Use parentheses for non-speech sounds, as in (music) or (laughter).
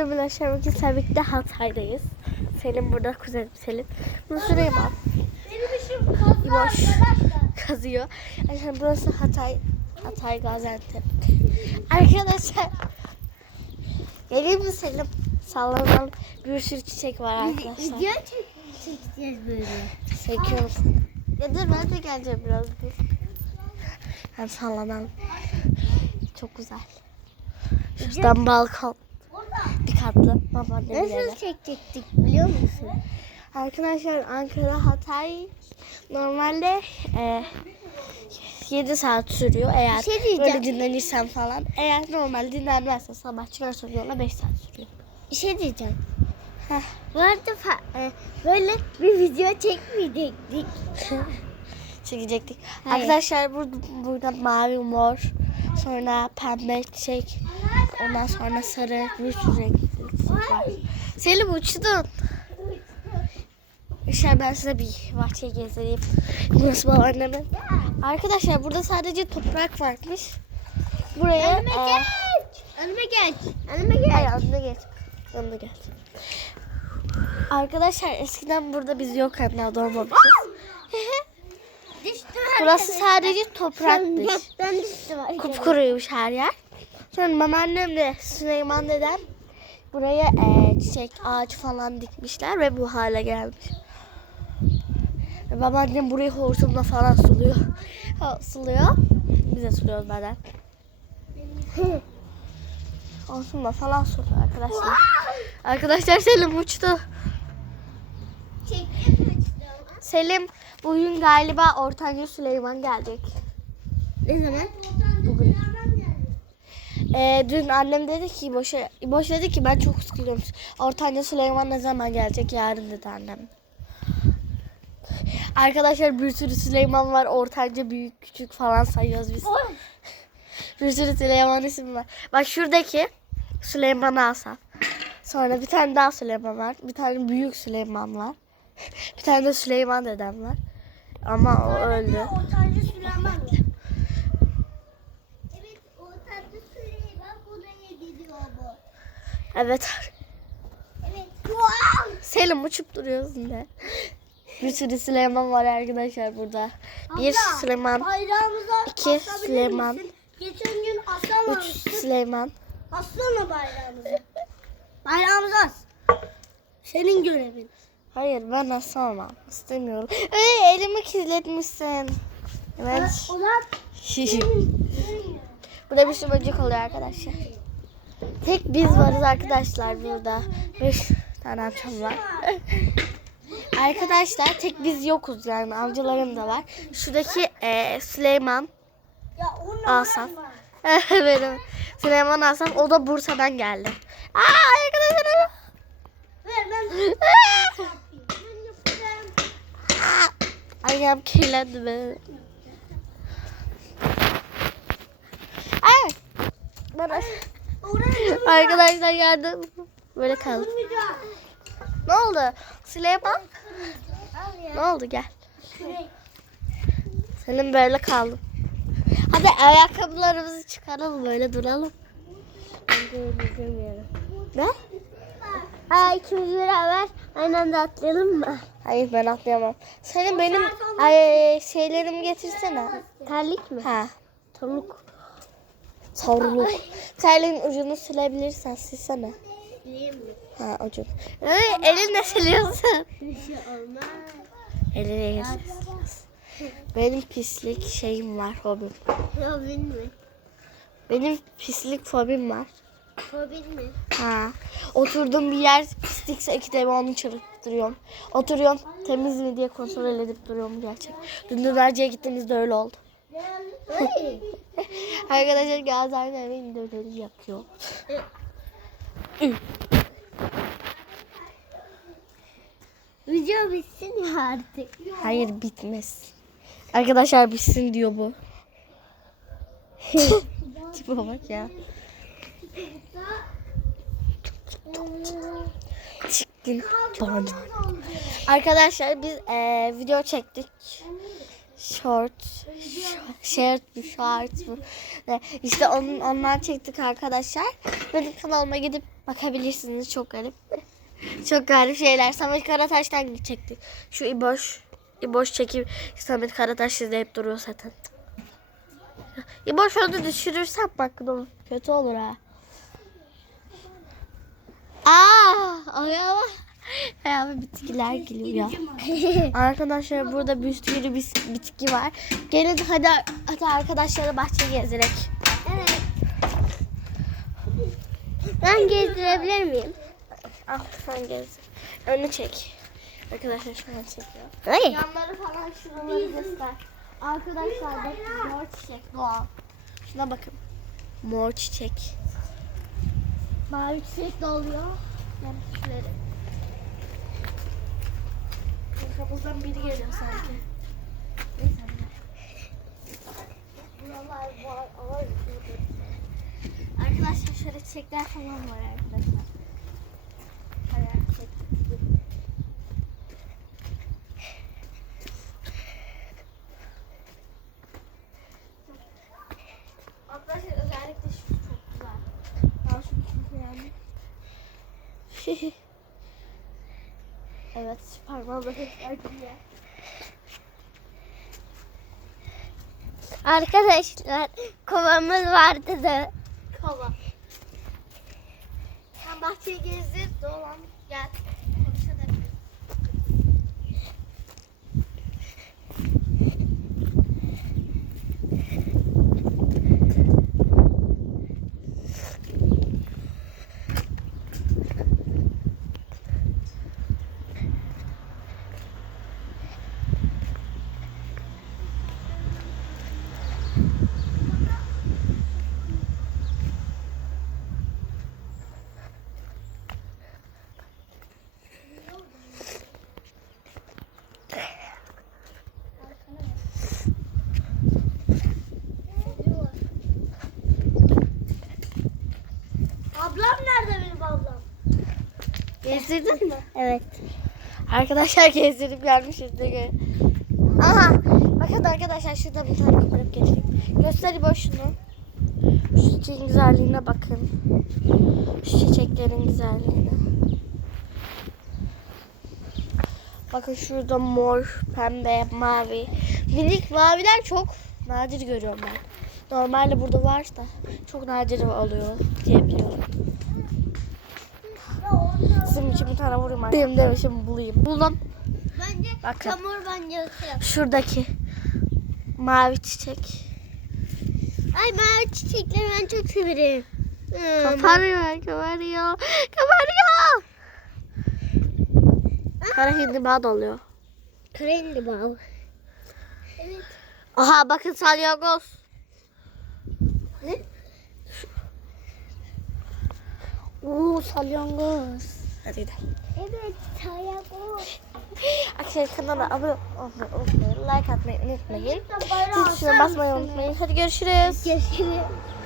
Arkadaşlar bugün Sevik'te Hatay'dayız. Selim burada, kuzenim Selim. Bunu şuraya bak. Benim işim kazma Bir boş arkadaşlar. (laughs) kazıyor. Arkadaşlar burası Hatay, Hatay Gaziantep. Arkadaşlar geleyim mi Selim? Sallanan bir sürü çiçek var arkadaşlar. Video çek çekeceğiz böyle. Çekiyorum. Ya dur ben de geleceğim biraz dur. Hem sallanan. Çok güzel. Şuradan balkon. Babaannemin evi. Nasıl çekecektik biliyor musun? Arkadaşlar Ankara Hatay normalde e, 7 saat sürüyor eğer şey diyeceğim. böyle dinlenirsen falan. Eğer normal dinlenmezsen sabah çıkarsan yola 5 saat sürüyor. Bir şey diyeceğim. Heh. Bu arada e, böyle bir video çekmeyecektik. (laughs) Çekecektik. Hayır. Arkadaşlar burada, burada mavi mor sonra pembe çiçek ondan sonra sarı renkli çiçek var. Selim uçtun. Arkadaşlar ben size bir bahçeyi gezdireyim. Burası babaannemin. Arkadaşlar burada sadece toprak varmış. Buraya Önüme e, geç. Önüme geç. Önüme geç. Ay yanına geç. Yanına geç. Arkadaşlar eskiden burada biz yok anne doğmamışız. (laughs) Burası sadece toprakmış. Kupkuruymuş her yer. Sonra babaannemle Süleyman dedem buraya e, çiçek, ağaç falan dikmişler ve bu hale gelmiş. Ve babaannem burayı hortumla falan suluyor. (laughs) Ha, suluyor. Biz de suluyoruz bazen. (laughs) Hortumla falan suluyor arkadaşlar. Arkadaşlar Selim uçtu. Selim bugün galiba Ortanca Süleyman gelecek. Ne zaman? Bugün. Ee, dün annem dedi ki boşa, boş dedi ki ben çok sıkılıyorum. Ortanca Süleyman ne zaman gelecek yarın dedi annem. Arkadaşlar bir sürü Süleyman var. Ortanca büyük küçük falan sayıyoruz biz. Bir sürü Süleyman isim var. Bak şuradaki Süleyman Asaf. Sonra bir tane daha Süleyman var. Bir tane büyük Süleyman var. (laughs) Bir tane de Süleyman dedem var. Ama o öldü. Ortancı Süleyman. Evet, Ortancı Süleyman buraya gidiyor bu. Evet. Evet. Wow! Selim uçup duruyorsun de. Bir sürü Süleyman var arkadaşlar burada. Bir Abla, Süleyman, iki Süleyman. misin? Geçen gün üç asamamıştık. Süleyman. Aslana bayrağımızı. Bayrağımızı as. Senin görevin. Hayır ben asamam. İstemiyorum. Ee, elimi kirletmişsin. Evet. Ulan (laughs) burada bir sürü böcek oluyor arkadaşlar. Tek biz varız arkadaşlar burada. Beş tane amcam var. (laughs) Arkadaşlar tek biz yokuz yani amcalarım da var. Şuradaki e, Süleyman Asaf. Benim (laughs) Süleyman Asaf o da Bursa'dan geldi. Aa arkadaşlar. (laughs) Ayağım kirlendi benim. Ay. Bana... Arkadaşlar yardım. Böyle durmayacağım. Ne oldu? Süleyman? Ne oldu gel. Senin böyle kaldım. Hadi ayakkabılarımızı çıkaralım böyle duralım. Ne? Aa ikimiz beraber aynı anda atlayalım mı? Hayır ben atlayamam. Senin benim ay, şeylerimi getirsene. Terlik mi? Ha. Tavuk. Savruluk. Terliğin ucunu silebilirsen silsene. Bileyim mi? Ha ucunu. Ay, elinle siliyorsun. Bir şey olmaz. Eline geçir. Benim pislik şeyim var hobim. Robin mi? Benim pislik fobim var. Robin mi? Ha. Oturduğum bir yer pislikse iki de onu çırptırıyorum. Oturuyorum temiz mi diye kontrol edip duruyorum gerçek. Dün dönerciye gittiğimizde öyle oldu. Arkadaşlar Gaziantep evin döneri yapıyor. Video bitsin ya artık. Hayır bitmez. Arkadaşlar bitsin diyor bu. Tipe bak ya. Çıktın. Bana. Arkadaşlar biz eee, video çektik. Short, mu, short mu? Ne, İşte onun, ondan çektik arkadaşlar. Benim kanalıma gidip Bakabilirsiniz çok garip. Çok garip şeyler. Samet Karataş'tan çektik. Şu İboş. İboş çekip Samet Karataş izleyip duruyor zaten. İboş onu düşürürsem bak kötü olur ha. Aa, Ayağıma bitkiler geliyor. (laughs) Arkadaşlar burada bir sürü bir bitki var. Gelin hadi, hadi arkadaşlarla bahçeyi gezdirek. Evet. Ben gezdirebilir miyim? Al sen gezdir. Önü çek. Arkadaşlar şuradan çekiyor. Hayır. Yanları falan şuraları göster. Arkadaşlar bak mor çiçek doğal. Şuna bakın. Mor çiçek. Mavi çiçek de oluyor. Yani. Arkamızdan biri geliyor sanki. Ay, Arkadaşlar şöyle çiçekler falan var arkadaşlar. Hayal çiçek. Arkadaşlar özellikle şu çok güzel. Ben şunu çok beğendim. (laughs) evet gidiyor. Arkadaşlar kovamız vardı da. Kova. Sen bahçeyi gezdir. Dolan. Gel. Gezdirdin mi? Evet. Arkadaşlar gezdirip gelmişiz de gö- Aha bakın arkadaşlar şurada bir tane kamerayı getireyim. Göster boşunu. Şu çiçeğin güzelliğine bakın. Şu çiçeklerin güzelliğine. Bakın şurada mor, pembe, mavi. Minik maviler çok nadir görüyorum ben. Normalde burada var da çok nadir oluyor diyebiliyorum. Sizin için bir tane vurayım. Benim demişim bulayım. Buldum. Bence Bakın. çamur bence ısırır. Şuradaki mavi çiçek. Ay mavi çiçekleri ben çok severim. Hmm. Kapanıyor, kapanıyor, kapanıyor. Kara hindiba doluyor. Karendi bal. Evet. Aha bakın salyangoz. Ne? Uuu salyangoz. Hadi gidelim. Evet. Sayak o. (laughs) Arkadaşlar kanala abone olmayı. Like atmayı unutmayın. Zil tuşuna basmayı unutmayın. Hadi görüşürüz. Görüşürüz.